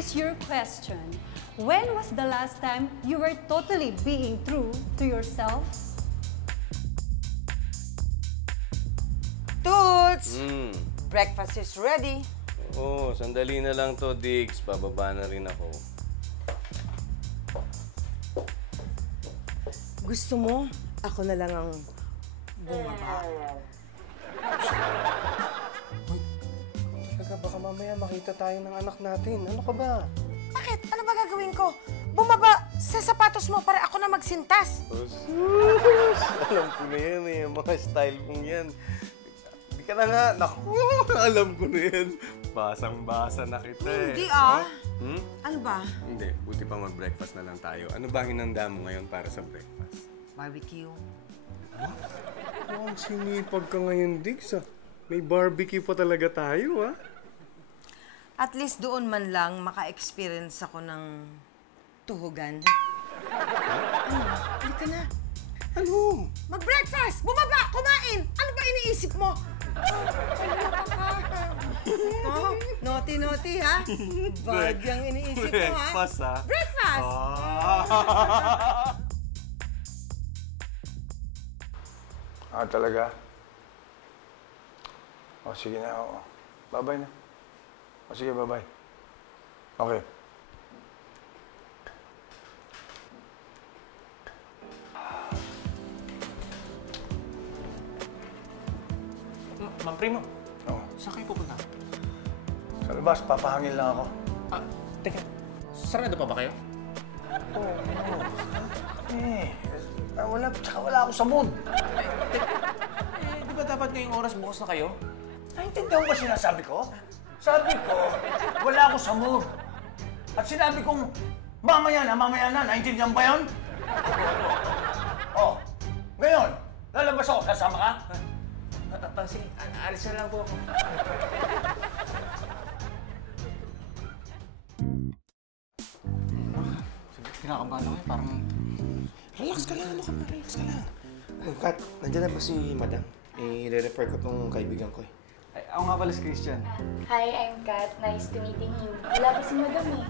is your question. When was the last time you were totally being true to yourselves? Toots! Breakfast is ready. Oo, sandali na lang to, Diggs. Bababa na rin ako. Gusto mo, ako na lang ang bumaba? Teka, baka mamaya makita tayo ng anak natin. Ano ka ba? Bakit? Ano ba gagawin ko? Bumaba sa sapatos mo para ako na magsintas. Alam ko na yan eh, mga style mong yan. Hindi ka na nga. Naku, alam ko na yan. Basang-basa na kita eh. Hindi ah. Hmm? Ano ba? Hindi, buti pa mag-breakfast na lang tayo. Ano ba hinanda mo ngayon para sa breakfast? Barbecue. Oh, ang sinipag ka ngayon, Diggs ah. May barbecue pa talaga tayo ah. At least doon man lang maka-experience ako ng tuhugan. Hindi ka na. Ano? Mag-breakfast! Bumaba! Kumain! Ano ba iniisip mo? Oh, naughty-naughty, ha? Bad yung iniisip mo, ha? Breakfast, ha? Breakfast! Talaga? O, sige na. O. Bye-bye na. O, sige, bye-bye. Okay. Ma'am Primo, Oo. saan kayo pupunta? Sa labas, papahangil lang ako. Teka, sarado pa ba kayo? Wala ako sa mood. Di ba dapat ngayong oras bukas na kayo? Naintindihan mo ba sinasabi ko? Sabi ko, wala ako sa mood. At sinabi kong, mamaya na. Naintindihan ba yun? Oh, ngayon, lalabas ako. Kasama ka? Sige, alis na lang po ako. Kinakabahan ako eh, parang... Relax ka lang, ano ka ba? Relax ka lang. Oh, Kat, nandiyan na ba si Madam? I-refer ko tong kaibigan ko eh. Ay, ako nga pala si Christian. Hi, I'm Kat. Nice to meeting you. Wala pa si Madam eh.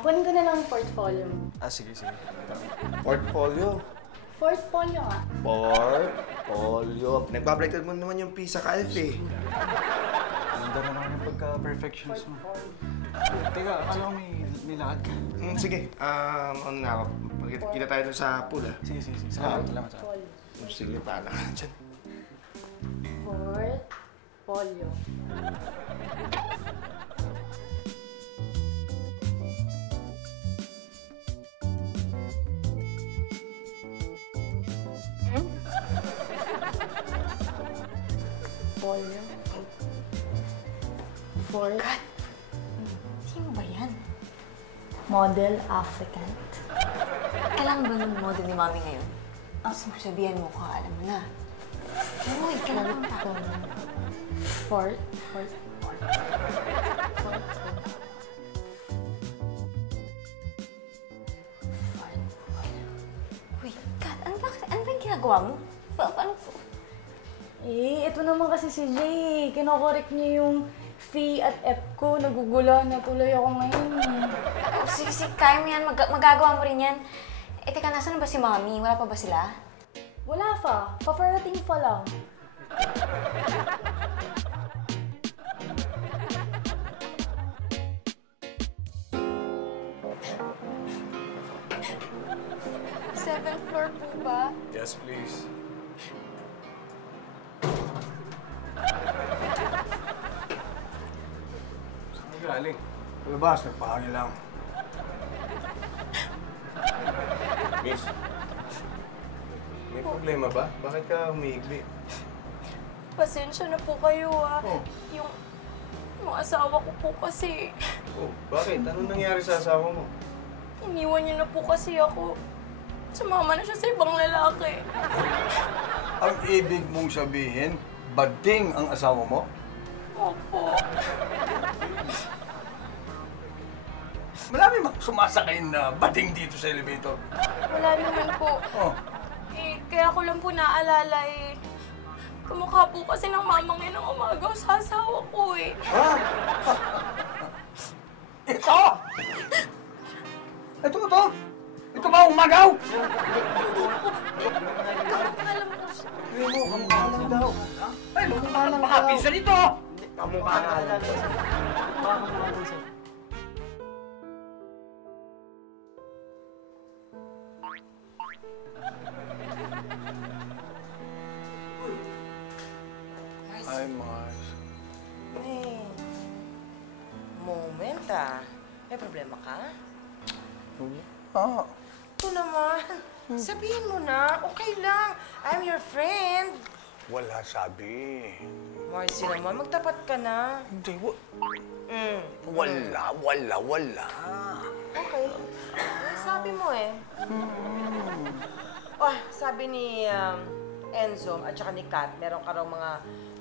Kunin ko na lang ang portfolio mo. Sige. Portfolio. Portfolio nga. Portfolio. Nagbabaliktad mo naman yung P sa KF eh. Ganda na naman yung pagka-perfectionist mo. Teka, akala ko may lakad ka. Sige, ano na ako. Kita tayo dun sa pool ah. Sige. Salamat. Portfolio. Sige, paala ka dyan. Portfolio. Portfolio. God! Sino ba yan? Model applicant. Kailangan ba ng model ni Mami ngayon? Sabihan mo ka, alam mo na. Uy, kailangan pa. Fort. Uy, Kat, ano ba yung ginagawa mo? Paano? Ito naman kasi si Jay. Kinokorek niya yung fee at F ko. Nagugula na tuloy ako ngayon eh. Sige, kaya mo yan. Magagawa mo rin yan. Teka, nasaan na ba si Mami? Wala pa ba sila? Wala pa. Paparating pa lang. Seventh floor po ba? Yes, please. Saan ka galing? Sa labas, nagpahangil lang. Miss, may problema ba? Bakit ka umiigli? Pasensya na po kayo ah. Oh. Yung asawa ko po kasi, Oh, bakit? Anong nangyari sa asawa mo? iniwan niya na po kasi ako. Sumama na siya sa ibang lalaki. Ang ibig mong sabihin, bading ang asawa mo? Opo. Marami sumasakay na bading dito sa elevator. Wala naman po. Oh. Kaya ko lang po naalala eh. Kamukha po kasi ng mamang yan ang umagaw sa asawa ko eh. Ha? Ito! Ito! Ito ba umagaw? Kamukha lang daw. Ay, baka pinsan ito! Kamukha nga lang. Ay, Mars. Eh, moment May problema ka? Ah, Ito naman. Sabihin mo na, okay lang. I'm your friend. wala sabi. Marcy naman, magtapat ka na. Hindi, Mm. wala. Okay. Sabi mo eh. Sabi ni Enzo at saka ni Kat, meron ka raw mga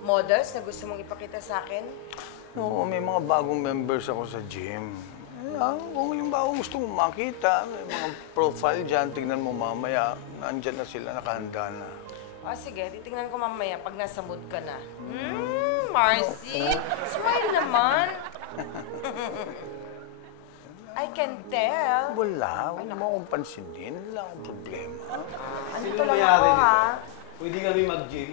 models na gusto mong ipakita sa akin? Oo, may mga bagong members ako sa gym. Kung halimbawa gusto mong makita, may mga profile dyan, tignan mo mamaya, nandyan na sila, nakahanda na. Sige, titingnan ko mamaya pag nasa mood ka na. Marcy, smile naman. I can tell. Wala, huwag mo akong pansinin, wala akong problema. Andito lang ako, ha? Pwede kami mag-gym.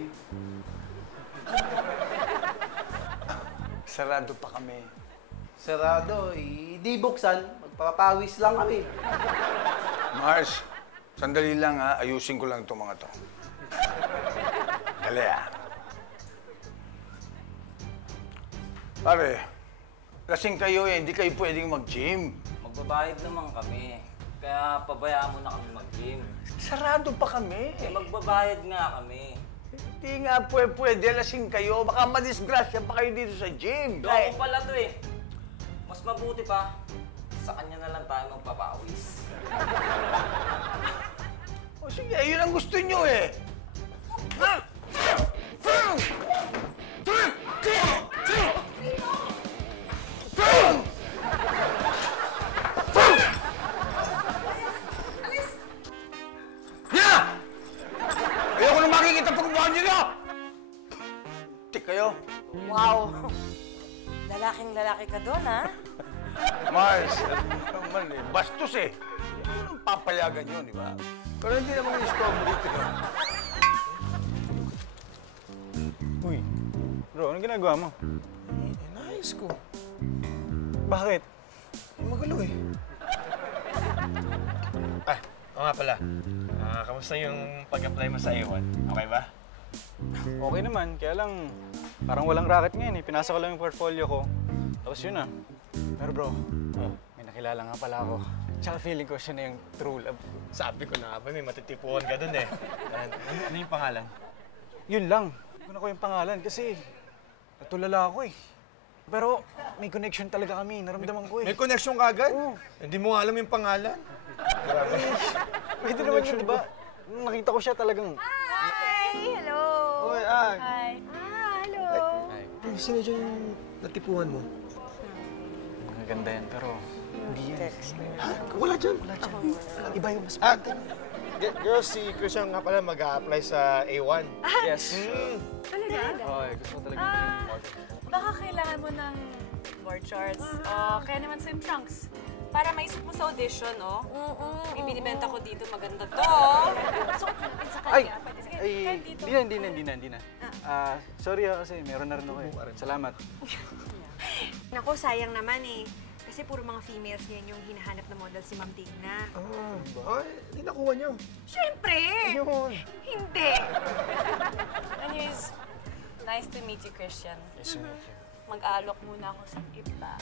Sarado pa kami. Sarado, di buksan. Magpapawis lang kami. Mars, sandali lang ha, ayusin ko lang itong mga to. Dali Pare, lasing kayo hindi kayo pwedeng mag-gym. Magbabayad naman kami. Kaya pabayaan mo na kami mag-gym. Sarado pa kami. Magbabayad nga kami. Hindi nga pwede, lasing kayo. Baka madisgrasya pa kayo dito sa gym. Loko pala to eh. Mas mabuti pa, sa kanya na lang tayo magpapawis. O sige, yun ang gusto nyo eh. Ayoko na makikita pagbuhan nyo! Tik kayo. Wow. Lalaking-lalaki ka doon, ha? Mars, naman eh, bastos eh. Ano nang papayagan yun, di ba? Pero hindi naman yung store mo dito yun. Uy, bro, anong ginagawa mo? Naayos ko. Bakit? Magulo eh. Oo nga pala. Kamusta yung pag-apply mo sa A1? Okay ba? Okay naman, kaya lang parang walang racket ngayon eh. Pinasa ko lang yung portfolio ko. Tapos yun na. Pero bro, may nakilala nga pala ako. Tsaka feeling ko siya na yung true love. Sabi ko na nga ba, may matitipuan ka dun eh. Ano yung pangalan? Yun lang. Hindi ko na ko yung pangalan kasi natulala ako eh. Pero may connection talaga kami, naramdaman ko eh. May connection ka agad? Hindi mo nga alam yung pangalan. Grabe. Pwede naman yun, di ba? Nung nakita ko siya talagang... Hi! Hello! Uy, Hi! Hello! Sino dyan yung natipuan mo? Maganda yan, pero hindi yan. Wala dyan. Iba yung mas Girls, si Christian nga pala mag-a-apply sa A1. Yes. Talaga? Okay, gusto ko talaga yung model. Baka kailangan mo ng board shorts o kaya naman swim trunks. Para maisip mo sa audition, no? May binibenta ko dito, maganda to. Suot mo natin sa kanya. Pwede sige, kahit dito. Hindi na. Sorry kasi meron na rin ako eh. Salamat. Naku, sayang naman eh. Kasi puro mga females ngayon yung hinahanap na model si Ma'am Tigna. Hindi nakuha niyo. Siyempre! Hindi! Anyways, nice to meet you, Christian. Yes, sir. Mag-aalok muna ako sa iba.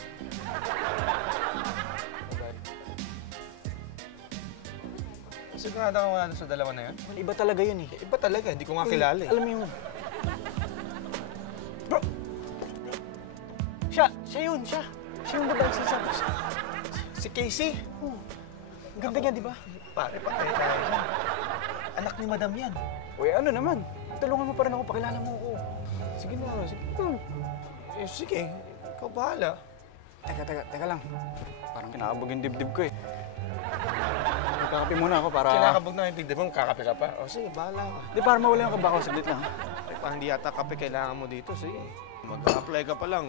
Sigurado ka wala sa dalawa na yun? Iba talaga yun eh. Iba talaga, hindi ko nga kilala eh. Alam mo yung... Bro! Siya yun. Siya yung babae sinasabi ko. Si Casey? Oo. Ang ganda niya, di ba? Pare, patay tayo siya. Anak ni Madam yan. Uy, ano naman? Tulungan mo pa rin ako, pakilala mo ako. Sige na, sige. Sige, ikaw bahala. Teka lang. Parang kinakabog yung dibdib ko eh. Magkakape muna ako para... Kinakabog na yung tignan mo, kakape ka pa. O sige, bahala ka. Di, para mawala yung kaba ko. Saglit lang. Ay, parang di yata kape kailangan mo dito. Sige, mag-apply ka pa lang.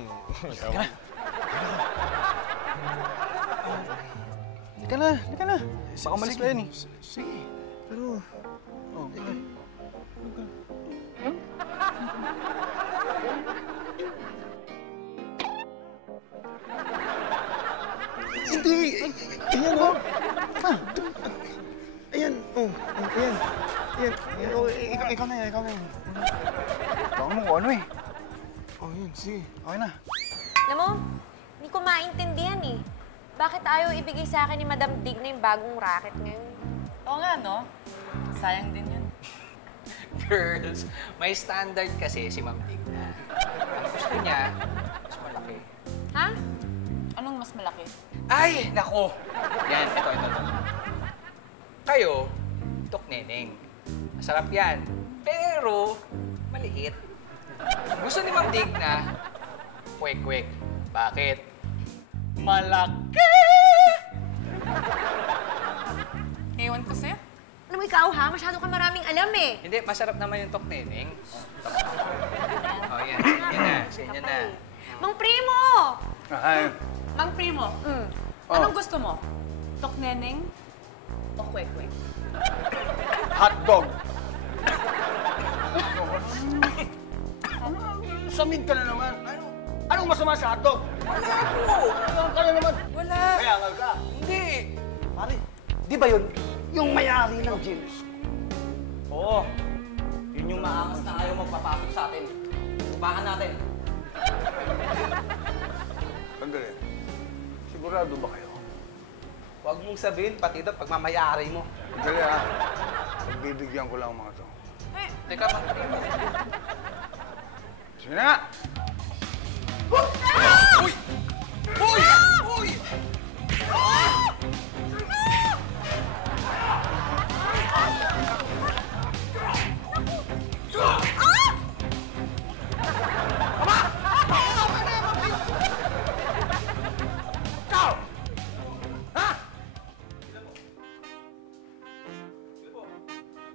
Halika na, halika na. Baka malis pa yan eh. Sige, pero... Oh, Hindi! Ayan, oh! Ayan, oh. Ayan. Ayan. Oh, ikaw na yan, ikaw na yan. baka mo kung ano eh. Oh, yun, sige. Okay na. Alam mo, hindi ko maintindihan eh. Bakit ayaw ibigay sa akin ni Madam Tigna yung bagong racket ngayon? Oo nga, no? Sayang din yun. Girls, may standard kasi si Ma'am Tigna. Ang gusto niya, mas malaki. Ha? Anong mas malaki? Ay, nako! Yan, ito. Kayo, tok neneng. Masarap yan. Pero, maliit. Gusto ni Ma'am Tigna, kwek-kwek. Bakit? Malaki! Ewan ko sa'yo. Alam mo ikaw ha? Masyado ka maraming alam eh. Hindi, masarap naman yung tok neneng. Oh, yan. Yan na. Sa inyo na. Mang Primo! Ay, Mang Primo, anong gusto mo? Tok neneng o kwek-kwek? hotdog. Samid ka na naman. Anong masama sa hotdog? Wala po! Anong ka na naman? Wala! Mayangal ka. Hindi! Pare, di ba yun? Yung may-ari ng gyms. Oo. Yun yung maangas na ayaw magpapasok sa atin. Upakan natin. Sandali. Sigurado ba kayo? Huwag mong sabihin, pati daw pagmamayari mo. Sandali ha. Pagbibigyan ko lang ang mga to. Teka, Ma'am Primo. Sige na! Uy! Uy! Uy!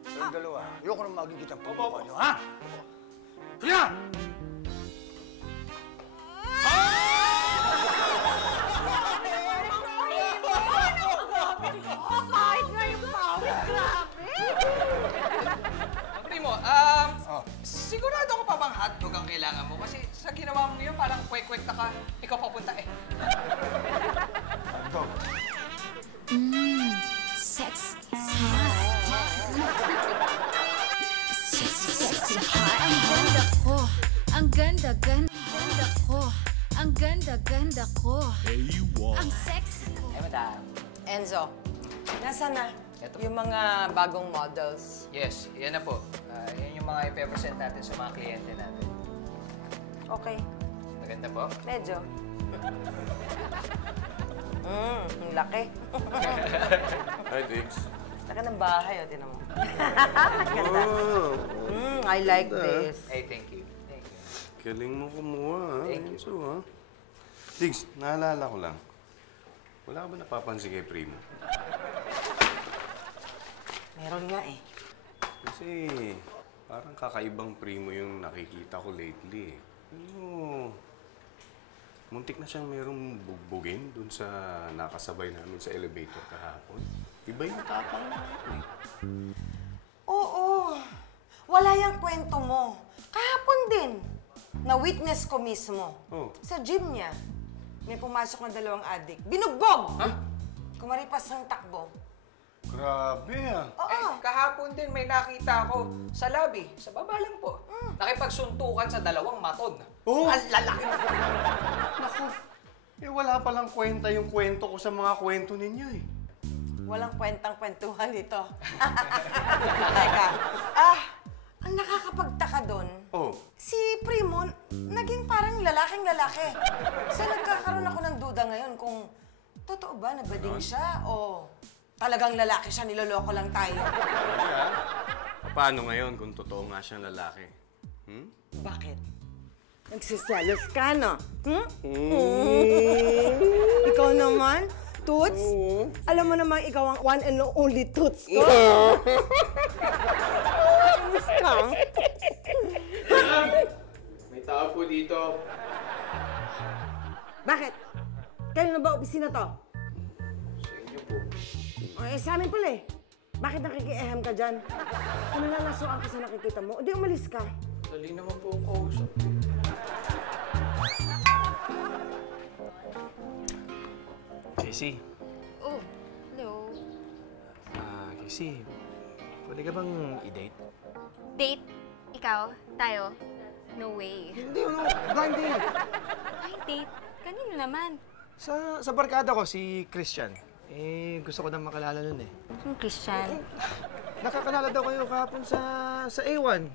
Kayong dalawa, ayoko nang magigit ang pagmukha nyo, ha? Sige na! Ma'am Primo, sigurado ko pa bang hotdog ang kailangan mo? Kasi sa ginawa mo ngayon, parang kwek-kwek na ka. Ikaw papunta eh. Hotdog. Sexy hot. Sexy hot. Ang ganda ko. Ang ganda ko. Ang ganda ko. Ang sexy ko. Ay, madam. Enzo, nasa na yung mga bagong models? Yes, yan na po. Yan yung mga ipe-present natin sa mga kliyente natin. Okay. Maganda po? Medyo. Ang laki. Hi, Diggs. Laki ng bahay, o, tinan mo. Oh, I like this. Hey, thank you. Thank you. galing mo kumuha, ha? Thank you. So, ha? Diggs, naalala ko lang. Wala ka ba napapansin kay Primo? Meron nga eh. Kasi parang kakaibang Primo yung nakikita ko lately. Ano, muntik na siyang merong bugbugin dun sa nakasabay namin sa elevator kahapon. Iba yung tapang na yun, eh. Oo. Wala yung kwento mo. Kahapon din. Na-witness ko mismo. Oh. Sa gym niya, may pumasok na dalawang adik. Binugbog! Ha? Kumaripas ng takbo. Grabe, ha? Oo. Eh, kahapon din may nakita ako sa lobby. Sa baba lang po. Nakipagsuntukan sa dalawang maton. Oh! Ang lalaki. Naku, eh wala palang kwenta yung kwento ko sa mga kwento ninyo, eh. Walang kwentang-kwentuhan dito. Teka. Ang nakakapagtaka doon, Oh. si Primo, naging parang lalaking-lalaki. So nagkakaroon ako ng duda ngayon kung totoo ba na bading siya o talagang lalaki siya, niloloko lang tayo. Paano ngayon kung totoo nga siyang lalaki? Hmm? Bakit? Nagsiselos ka, no? Ikaw naman, Toots? Alam mo naman, ikaw ang one and only Toots ko. Ayos ka. May tao po dito. Bakit? Kailan na ba opisina to? Sa inyo po. O, sa amin pala eh. Bakit nakikiahem ka dyan? Kung nalalasoan ka sa nakikita mo, di umalis ka. Dali naman po ang kausap. Casey. Oh, hello. Casey, pwede ka bang i-date? Date? Ikaw? Tayo? No way. Hindi, blind date. Ay, date? Kanino naman? Sa barkada ko, si Christian. Gusto ko nang makalala nun eh. Yung Christian? Nakakalala daw kayo kahapon sa A1.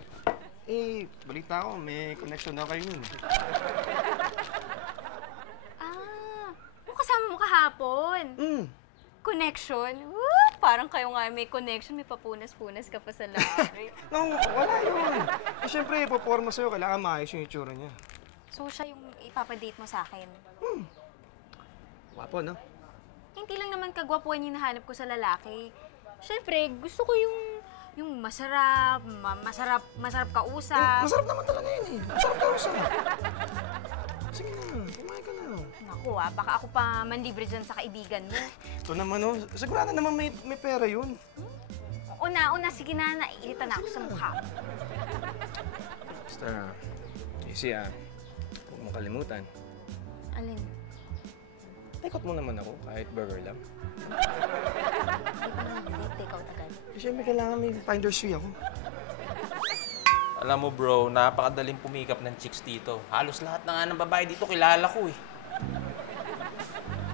Balita ko, may connection daw kayo nun. Yung kasama mo kahapon? Connection? Woo! Parang kayo nga may connection, may papunas-punas ka pa sa labi. No, wala yun. Siyempre, ipoporma sa'yo, kailangan maayos yung itsura niya. So, siya yung ipapadate mo sa akin? Wapo, no? Hindi lang naman kagwapuan yung nahanap ko sa lalaki. Siyempre, gusto ko yung masarap, masarap kausap. Masarap naman talaga yun eh. Masarap kausap. Sige na, kumain ka na. Naku baka ako pa manlibre dyan sa kaibigan mo. Ito naman oh, sigurado naman may pera yun. Una, sige na, naiirita na ako sa mukha. Basta, Casey huwag mong kalimutan. Alin? Take-out mo naman ako, kahit burger lang. Take-out agad. Siyempre, kailangan may finder's fee ako. Alam mo bro, napakadaling pumikap ng chicks dito. Halos lahat na nga ng babae dito kilala ko eh.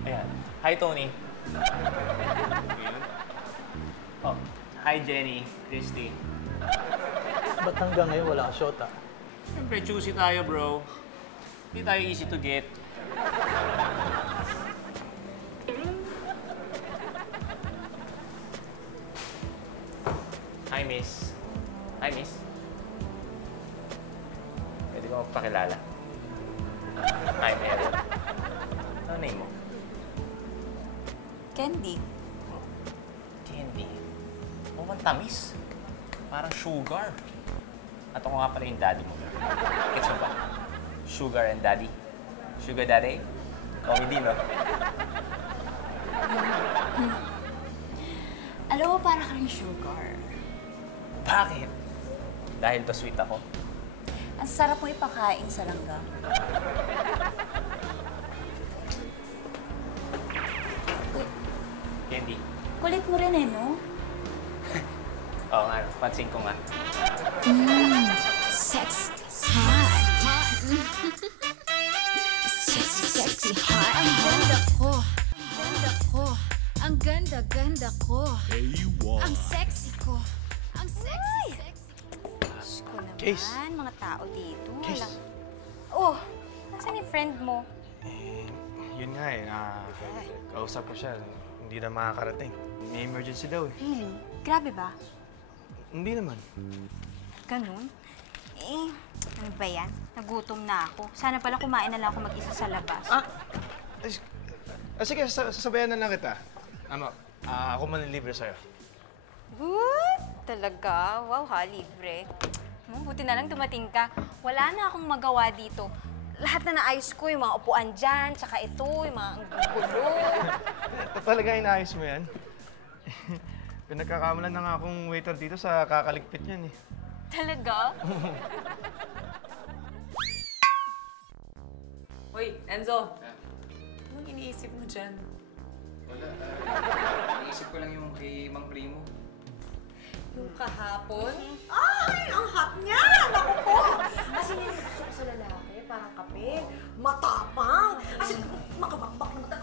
Ayan. Hi Tony. Oh, hi Jenny, Christy. Ba't hanggang ngayon wala kang shota? Siyempre, choosy tayo bro. Hindi tayo easy to get. Hi miss. Hi miss. Pwede ba magpakilala? Hi Meron. Ano name mo? Candy. Candy. Oh, ang tamis. Parang sugar. At ako nga pala yung daddy mo. Gets mo ba? Sugar and daddy. Sugar daddy? Comedy, no? Alam mo, para ka rin sugar. Bakit? Dahil to sweet ako? Ang sarap mo ipakain sa langga. Candy? Kulit mo rin eh, no? Oo nga, pansin ko nga. Sexy, hot. Sexy, sexy, hot. Ang ganda ko. Ang ganda ko. Ang sexy ko. Ang sexy, sexy ko. Diyos ko naman, Case. mga tao dito. Case. Oh, nasaan yung friend mo? Yun nga kausap ko siya. Hindi na makakarating. May emergency daw eh. Really? Grabe ba? Hindi naman. Ganun? Ano ba yan? Nagutom na ako. Sana pala kumain na lang ako mag-isa sa labas. Sige, sasabayan na lang kita. Ako manilibre sa'yo. What? Talaga? Wow ha, libre. Buti na lang dumating ka. Wala na akong magawa dito. Lahat na naayos ko, yung mga upuan dyan, tsaka ito, yung mga gulo. Talaga inaayos mo yan? Pinagkakamalan na nga akong waiter dito sa kakaligpit niyan eh. Talaga? Uy, Enzo. Anong iniisip mo dyan? Wala. Iniisip ko lang yung kay Mang Primo. Yung kahapon? Ay, ang hot niya! Naku po! As in, yung gusto ko sa lalaki, parang kape, matapang, as in, makabakbak ng mata.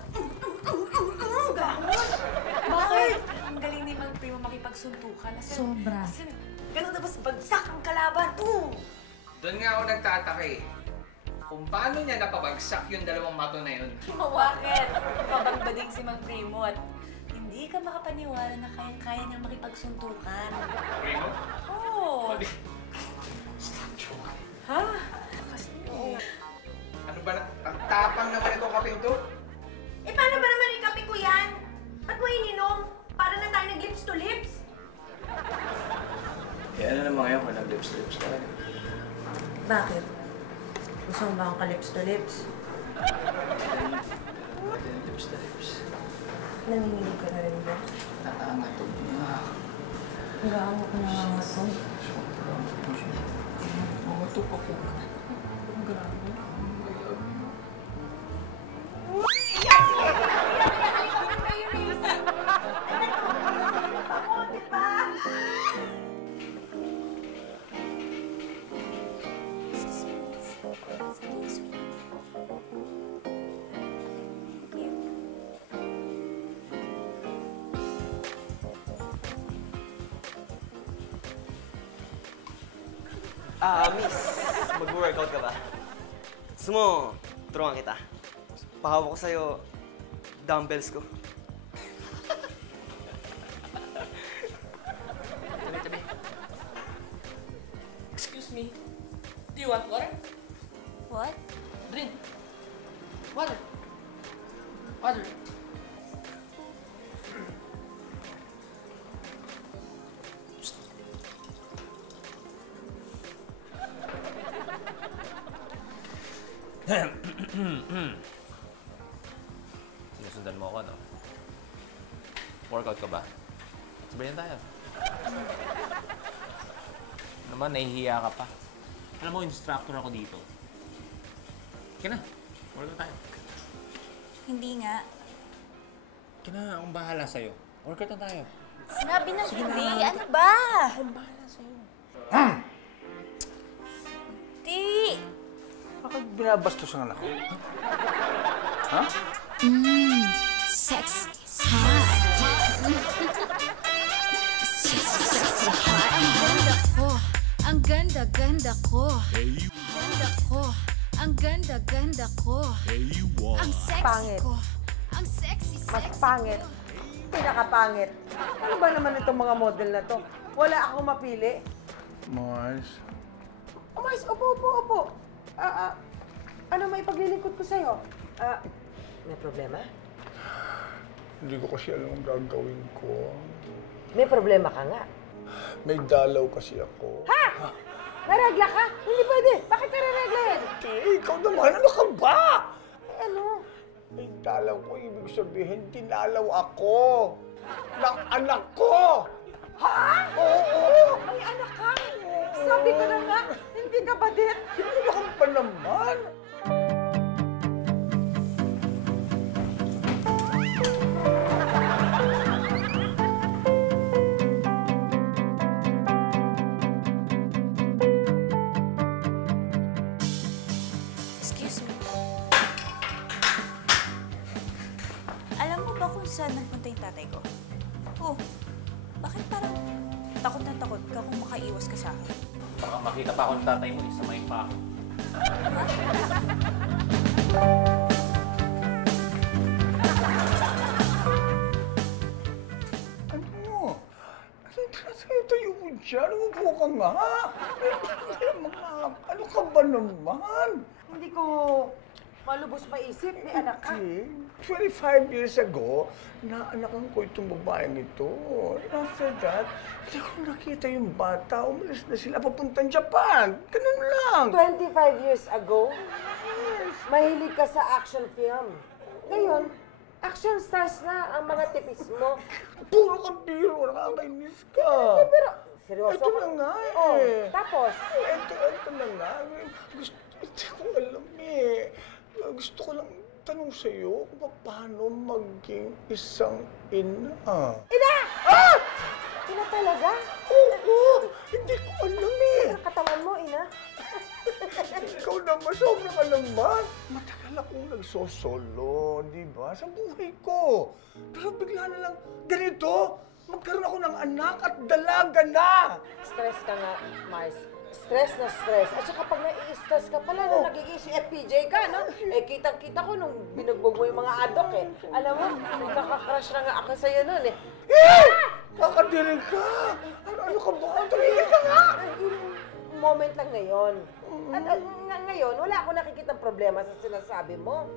Gano'n! Bakit? Ang galing ni Mang Primo makipagsuntukan. Sobra. As in, gano'n tapos bagsak ang kalaban. Doon nga ako nagtataka eh. Kung paano niya napabagsak yung dalawang mato na yun. Bakit? Pabangbading si Mang Primo at hindi ka makapaniwala na kayang-kaya niyang makipagsuntukan. Primo? Oo. Stop joking. Ha? Kasi Ano ba ang tapang naman itong kaping to? Eh, paano ba naman ikapi ko yan? Ba't mo ininom? Para na tayo nag-lips to lips? Eh, ano naman ngayon kung nag-lips-lips ka? Bakit? Gusto mo ba akong ka-lips to lips? Lips na lips. Nanginginig ka na rin ba? Nangangatog na. Gaano ka nangangatog? Nangangatog ako. Grabe. Miss, mag-workout ka ba? Gusto mo, turuan kita. Pahawak ko sa'yo, dumbbells ko. Tabi. Excuse me. Do you want water? What? Drink. Water. Water. Sinusundan mo ako, no? Workout ka ba? Sabayan tayo. Naman, nahihiya ka pa. Alam mo, instructor ako dito. Kaya na, workout tayo. Hindi nga. Kaya na, akong bahala sa'yo. Workout na tayo. Sinabi ng Sige hindi. na. Ano ba? Akong bahala sa'yo. Di! Bakit binabastos ang anak ko? Ha? Sexy, hot. Sexy, hot. Ang ganda-ganda ko. Ganda ko. Ang ganda-ganda ko. Ang sexy Pangit. ko. Ang sexy, Mas sexy pangit. ko. Pinakapangit. Ano ba naman itong mga model na to? Wala akong mapili. Mars. Oh, Mars, upo. Ano may paglilingkod ko sa'yo? May problema? Hindi ko kasi alam ang gagawin ko. May problema ka nga. May dalaw kasi ako. Ha? Naregla ka? Hindi pwede. Bakit ka nareglahin? Ikaw naman, ano ka ba? Ano? May dalaw ko, ibig sabihin, dinalaw ako. Ng anak ko! Ha? Oo! May anak ka? Sabi ko na nga, hindi ka ba din? Ano ka pa naman? Excuse me. Alam mo ba kung saan nagpunta yung tatay ko? Oh, bakit parang takot na takot ka kung makaiwas ka sa akin? Baka makita pa ako ng tatay mo, isamayin pa ako. Ano? Tayo mo dyan, umupo ka nga. Ano ka ba naman? Hindi ko malubos maisip. May anak ka. 25 years ago, naanakan ko itong babaeng ito. And after that, hindi ko nakita yung bata. Umalis na sila papuntang Japan. Ganun lang. 25 years ago, mahilig ka sa action film. Ngayon, action stars na ang mga tipis mo. Puro ka biro, nakakainis ka. Pero, seryoso Ito ka? na nga eh. Oh, tapos? Ito na nga. Hindi ko alam eh. Gusto ko lang tanong sa'yo kung paano maging isang ina. Ina! Ah! Ina talaga? Oo! Hindi ko alam eh. Ang katawan mo, ina. Ikaw naman, sobra ka naman. Matagal akong nagsosolo, di ba? Sa buhay ko. Pero bigla na lang ganito, magkaroon ako ng anak at dalaga na. Stress ka nga, Mars. Stress na stress. At saka pag nai-stress ka pala, nung nagiging si FPJ ka, no? Eh, kitang-kita ko nung binugbog mo yung mga adok, eh. Alam mo, nagkaka-crush na nga ako sa'yo nun, eh. Nakadirin ka! Ano ka ba? Tumigil ka nga! Yung moment lang ngayon. At ngayon, wala akong nakikitang problema sa sinasabi mo.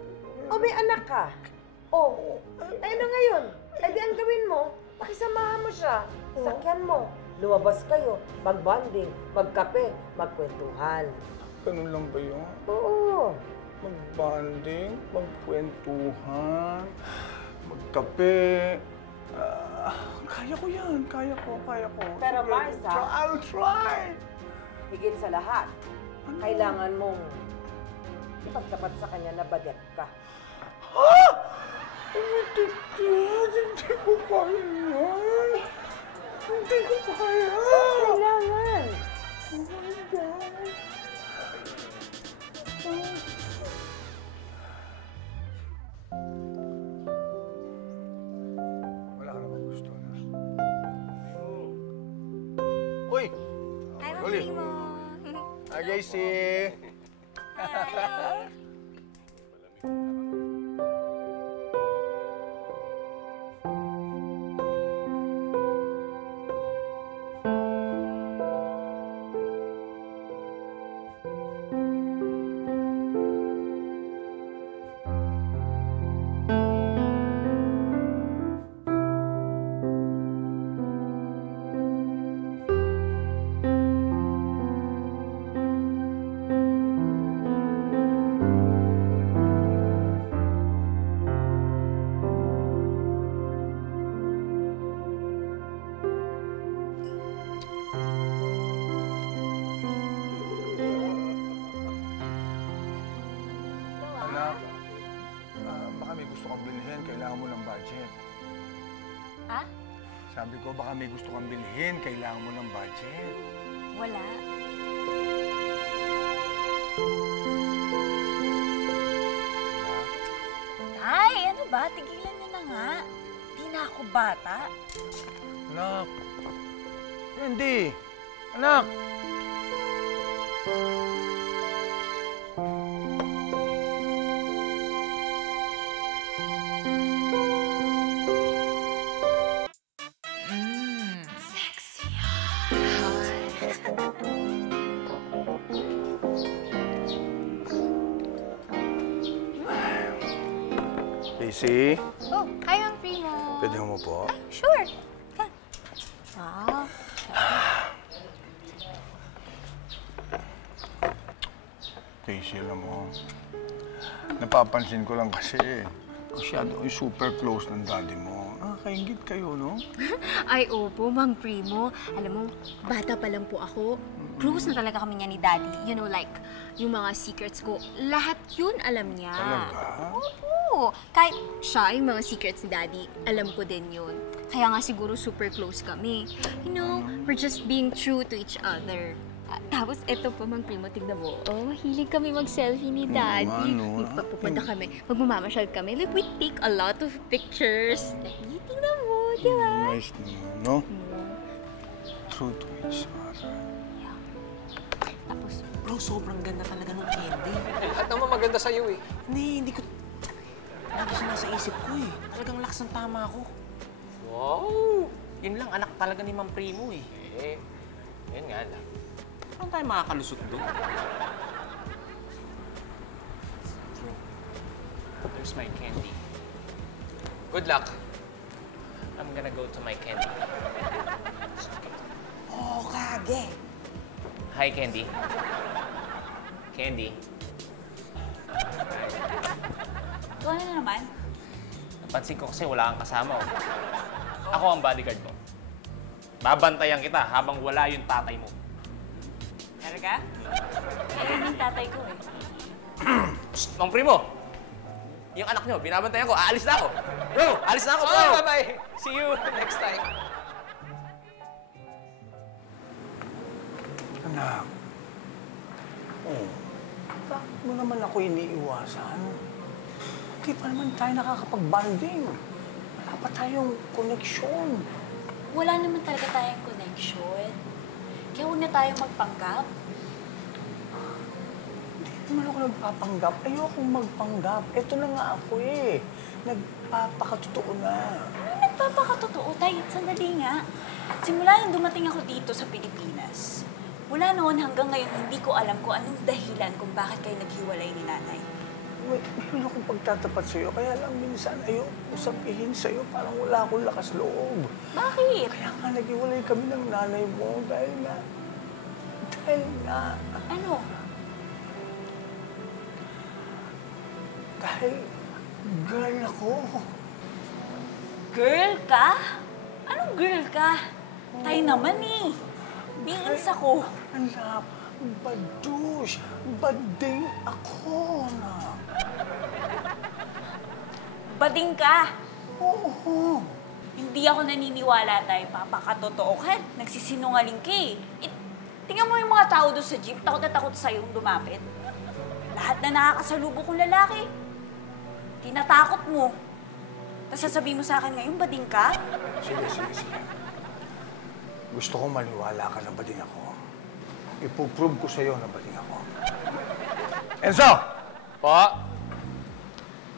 O, may anak ka. O, ay ano ngayon? Ay di ang gawin mo, pakisamahan mo siya. Sakyan mo. Lumabas kayo, mag-bonding, magkape, magkwentuhan. Ganun lang ba yun? Oo. Mag-bonding, magkwentuhan, magkape. Kaya ko yan, kaya ko. Pero Sige, Mars, ha? I'll try! Higit sa lahat, kailangan mong ipagtapat sa kanya na badet ka. Ha? Hindi ko kaya yan. Hindi ko kaya. Kailangan. Oh my God. Wala ka namang gusto na. Uy! Hi, Mang Oli. Primo. Hi, Gacy! Anak, baka may gusto kang bilhin, kailangan mo ng budget. Ha? Sabi ko, baka may gusto kang bilhin, kailangan mo ng budget. Wala. Tay, ano ba? Tigilan niyo na nga. Di na ako bata. Anak! Hindi! Anak! Casey, Oh, hi, Mang Primo. pwede mo po? Sure. Come. Wow. Casey, alam mo, napapansin ko lang kasi, masyado yung super close ng daddy mo. Nakakaingit kayo, no? Ay, opo, Mang Primo. Alam mo, bata pa lang po ako. Close na talaga kami niya ni Daddy. You know, like, yung mga secrets ko, lahat yun alam niya. Talaga? Opo. Kahit siya, yung mga secrets ni Daddy, alam ko din yun. Kaya nga siguro super close kami. You know, we're just being true to each other. Tapos eto pa, Mang Primo, tignan mo. Oh, mahilig kami mag-selfie ni Daddy. Pupunta kami, magmamamasyal kami. Like, we take a lot of pictures. Like, tignan mo, di ba? Nice naman, no? True to each other. Tapos, Bro, sobrang ganda talaga ng candy. Lahat naman maganda sa'yo eh. Hindi ko... Lagi siya nasa isip ko eh. Talagang lakas ng tama ko. Wow! Yun lang, anak talaga ni Mang Primo eh. Yun nga lang. Paano tayo makakalusot doon? There's my candy. Good luck. I'm gonna go to my candy. Oh, kage. Hi, Candy. Candy. ikaw na naman. Napansin ko kasi wala kang kasama. Oh. Ako ang bodyguard mo. Babantayan kita habang wala yung tatay mo. Talaga? Kaya yung tatay ko eh. Psst, Mang Primo! Yung anak nyo, binabantayan ko. Aalis na ako. Bro, alis na ako, bro! Oh, bye-bye! See you next time. Anak, bakit mo naman ako iniiwasan? Hindi pa naman tayo nakakapag-banding. Wala pa tayong koneksyon. Wala naman talaga tayong connection. Kaya huwag na tayong magpanggap. Hindi naman ako nagpapanggap. Ayokong magpanggap. Ito na nga ako eh. Nagpapakatotoo na. Ano nagpapakatotoo, Tay? Sandali nga. Simula nung dumating ako dito sa Pilipinas, mula noon hanggang ngayon, hindi ko alam kung anong dahilan kung bakit kayo naghiwalay ni Nanay. Meron akong pagtatapat sa'yo. Kaya lang minsan ayoko sabihin sa'yo parang wala akong lakas loob. Bakit? Kaya nga naghiwalay kami ng nanay mo dahil nga... Ano? Dahil girl ako. Girl ka? Anong girl ka? Tayo naman eh. Bingins ako. Anak, badush. Bading ako na. Bading ka? Oo. Hindi ako naniniwala tayo, papakatotoo ka. Nagsisinungaling ka eh. Tingnan mo yung mga tao doon sa jeep, takot na takot sa'yo lumapit. Lahat na nakakasalubong kong lalaki. Tinatakot mo. Tapos sasabihin mo sa akin ngayon, bading ka? Sige. Gusto kong maniwala ka na bading ako. Ipuprove ko sa'yo na bading ako. Enzo! Pa?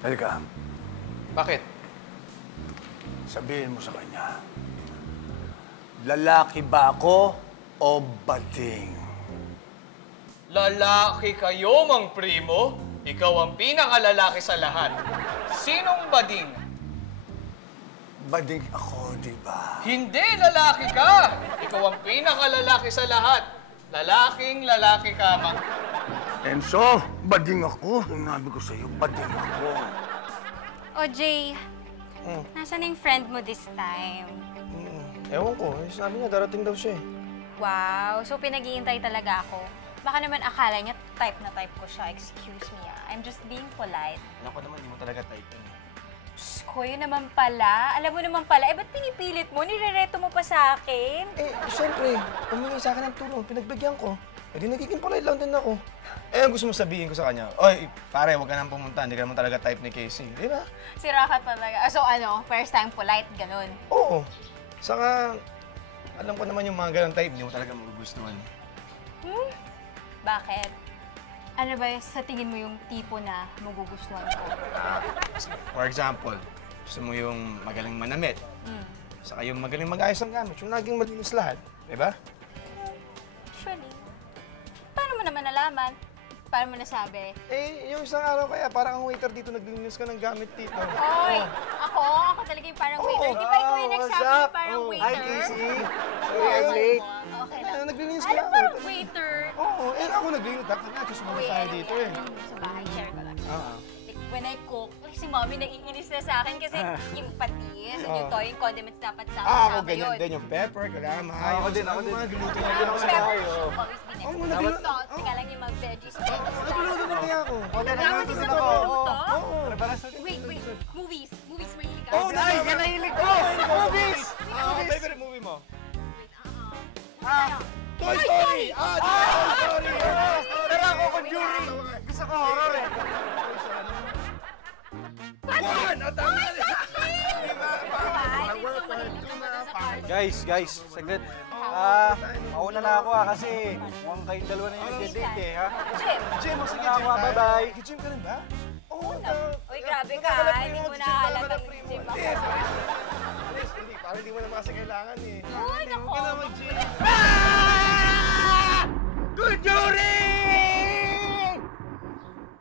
Halika. Bakit? Sabihin mo sa kanya, lalaki ba ako o bading? Lalaki kayo, Mang Primo. Ikaw ang pinakalalaki sa lahat. Sinong bading? Bading ako, di ba? Hindi, lalaki ka! Ikaw ang pinakalalaki sa lahat. Lalaking lalaki ka, Mang. Enzo, bading ako. Sinabi ko sa'yo, bading ako. O, Jay, nasaan yung friend mo this time? Ewan ko. Sabi niya, darating daw siya eh. Wow, so pinag-iintay talaga ako. Baka naman akala niya type na type ko siya. Excuse me, I'm just being polite. Alam ko naman, hindi mo talaga type yun. Diyos ko, yun naman pala. Alam mo naman pala, ba't pinipilit mo? Nirereto mo pa sa akin? Siyempre, humingi sa akin ng tulong. Pinagbigyan ko. Di nagiging polite lang din ako. Ang gusto mo sabihin ko sa kanya, oy, pare, huwag ka nang pumunta. Hindi ka naman talaga type ni Casey. Di ba? Sira ka talaga. So first time polite, ganun? Oo. Saka, alam ko naman yung mga ganang type, hindi mo talaga magugustuhan. Bakit? Ano ba sa tingin mo yung tipo na magugustuhan ko? For example, gusto mo yung magaling manamit. Saka yung magaling mag-ayos ng gamit, yung naging malinis lahat. Di ba? Actually, paano mo naman nalaman? Paano mo nasabi? Yung isang araw kaya, parang ang waiter dito, naglilinis ka ng gamit dito. Hoy! Ako talaga yung parang waiter. Di ba ikaw yung nagsabi na parang waiter? Hi, Casey. Sorry, I'm late. Okay lang. Naglilinis ka Alam lang. parang waiter. Oo, ako naglilinis. Dapat nga, kasi sumama tayo dito eh. Sa bahay, share ko lang. Oo. When I cook, si Mommy naiinis na sa akin kasi yung patis, yung toyo, yung condiments dapat Ako sama-sama ganyan yun. din, yung pepper, kailangan maayos. Ako din. Nagluluto na Yung ako sa pepper, bahay. always be next. Dapat tika lang yung mag-veggies. Nagluluto na kaya ako. Nagluluto din ako. Oo. Wait. Movies mahilig ka. Oh, ay, yan nahilig ko! Movies! Favorite movie mo? Toy Story! Toy Story! Pero ako, Conjuring. Gusto ko horror eh. Guys, saglit. Mauna na ako kasi mukhang kayong dalawa na yung nag-date eh, ha? Jim, sige, Jim. Bye-bye. Nag-gym ka rin ba? Uy, grabe ka. Hindi mo nahalatang gym ako. Hindi, parang hindi mo naman kasi kailangan eh. Uy, nako. Huwag ka na mag-gym. Conjuring!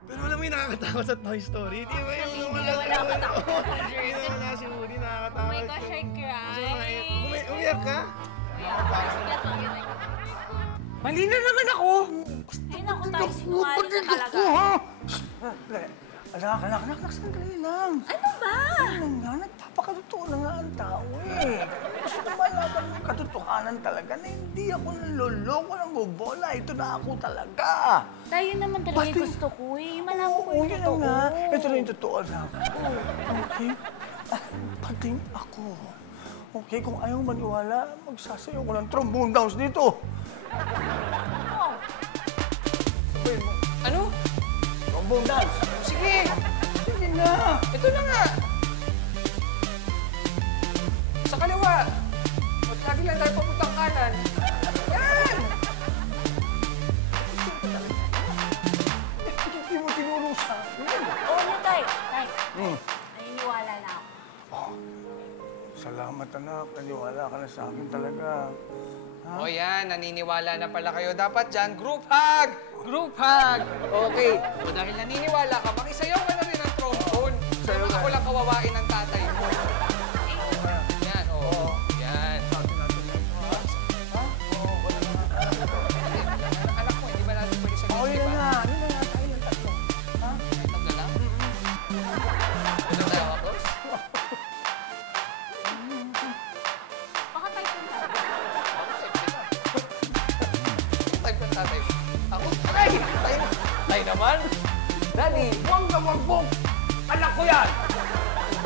Pero alam mo yung nakakatakot sa Toy Story, di ba yung Hindi naman nakakatakot. Hindi naman wala si Woody, nakakatakot. Oh my gosh, I cried. Umiyak ka? Mali na naman ako! Ay, naku tayo, sinungaling ka talaga. Anak, sandali lang. Ano ba? Ano nga, nagpapakatotoo na nga ang tao eh. Gusto ko malaman ng katotohanan talaga na hindi ako naloloko ng bobola. Ito na ako talaga. Tayo naman talaga yung gusto ko eh. Malaman ko yung Yun totoo. nga. Ito na yung totoo na ako. Okay? Pating ako. Okay, kung ayaw maniwala, magsasayaw ko ng trombone downs dito. Sabihin mo. Ano? Trombone downs. Sige! Sige na. Ito na nga! Sa kaliwa! Huwag lagi lang tayo papuntang kanan. Yan! Hindi mo tinuro sa akin. Oo na tayo. Tay, naniniwala na ako. Salamat anak, naniwala ka na sa akin talaga. O yan, naniniwala na pala kayo. Dapat dyan, group hug! Group hug! Okay. O dahil naniniwala ka, makisayaw ka na rin ng trombone. Sayaw ako lang kawawain ng tatay mo. Yan, oo. Yan. Anak mo, hindi ba natin pwede sa music, di ba? Yun na nga, tayo ng tatlo. Ha? Tatlo na lang? takot. Aray! Tay naman! Daddy, huwag na huwag po! Anak ko yan!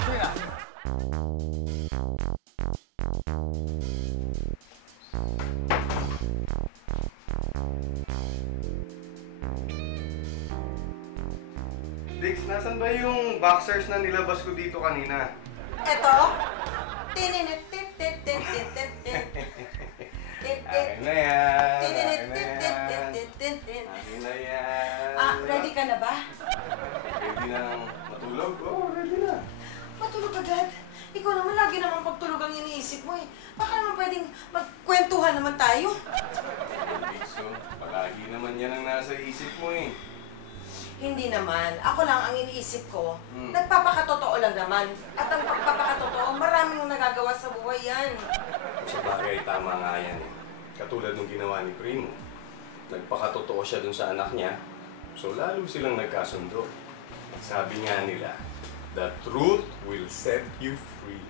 Sige na. Dix, nasan ba yung boxers na nilabas ko dito kanina? Eto? Akin na yan. Akin na yan. Ready ka na ba? Ready na matulog? Oo, ready na. Matulog agad? Ikaw naman lagi naman pagtulog ang iniisip mo eh. Baka naman pwedeng magkwentuhan naman tayo. Dix, palagi naman yan ang nasa isip mo eh. Hindi naman. Ako lang ang iniisip ko. Nagpapakatotoo lang naman. At ang pagpapakatotoo, maraming nagagawa sa buhay yan. Sa bagay, tama nga yan eh. Katulad nung ginawa ni Primo. Nagpakatotoo siya dun sa anak niya, so lalo silang nagkasundo. Sabi nga nila, the truth will set you free.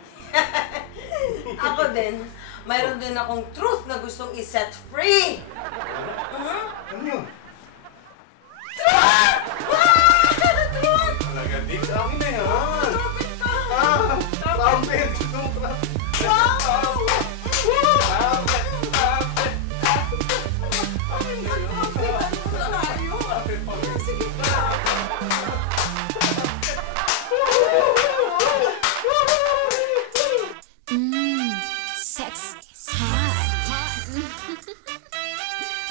Ako din, mayroon din akong truth na gustong i-set free.